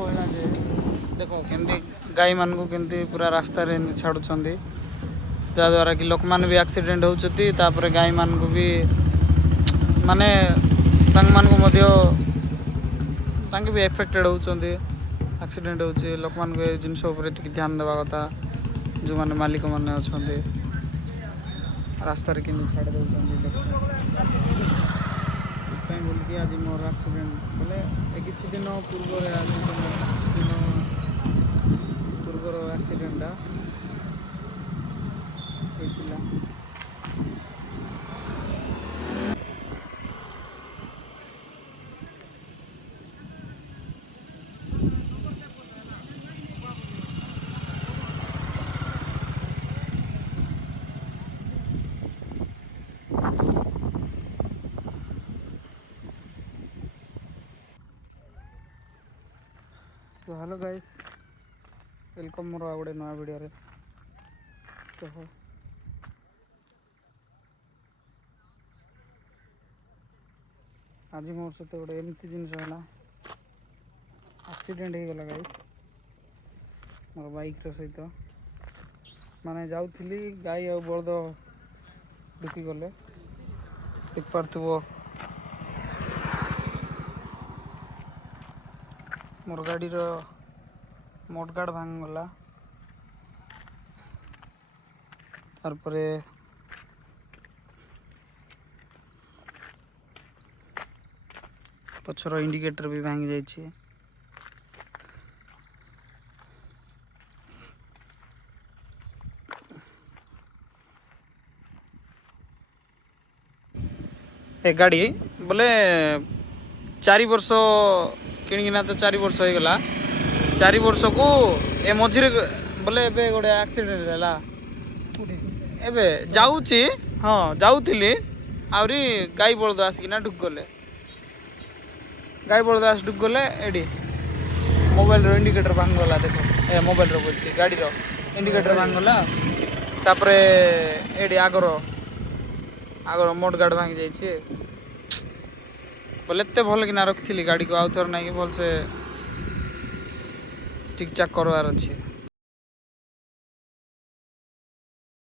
कहला जे देख केमती गाई मान को केमती पूरा रास्ता रे छाड़ुं जहाँद्वारा कि लोक मैंने भी एक्सीडेंट होती गाई मान को भी माने मान को भी एफेक्टेड होती एक्सीडेंट होची लोक मान को जिनस ध्यान देवा कथा जो माने मालिक मैंने अच्छा रास्तार कि छाड़ी दौरान बोल कि आज मोर एक्सीडेंट बोले किसी दिन पूर्व पूर्वर एक्सीडेंटा तो हेलो गाइस वेलकम मोर आ गोटे नया वीडियो रे तो आज मोर सहित गोटे एमती जिनस है एक्सीडेंट हो गला गाइस मोर बाइक सहित माने जाऊली गाई आ बलद ढुकी गले देख पार्थ्व मोर गाड़ी मडगार्ड भांग गला तार परे पछर इंडिकेटर भी भांगी जाइए ए गाड़ी बोले 4 वर्ष किणिकिना तो 4 वर्ष हो गला 4 वर्ष को ए मझे बोले एबे गोटे एक्सीडेंट है एबे जाऊची हाँ जाऊली आहरी गाई बलद आसिकिना ढुक गले गाई बलद आस ढुक गले एडी मोबाइल रो इंडिकेटर भांग गला देखो ए मोबाइल रो बोलছি गाड़ी रो इंडिकेटर भांग गला तापरे एडी आगर मोड गार्ड भांगी जाइए बोले एत भल कि रखी गाड़ी को आउ थर ना भल से ठीक ठाक करवार अच्छे।